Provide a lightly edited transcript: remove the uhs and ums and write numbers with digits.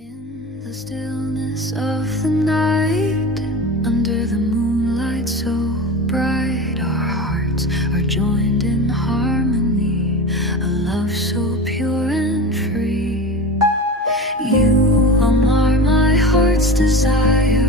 In the stillness of the night, under the moonlight so bright, our hearts are joined in harmony, a love so pure and free. You are my heart's desire.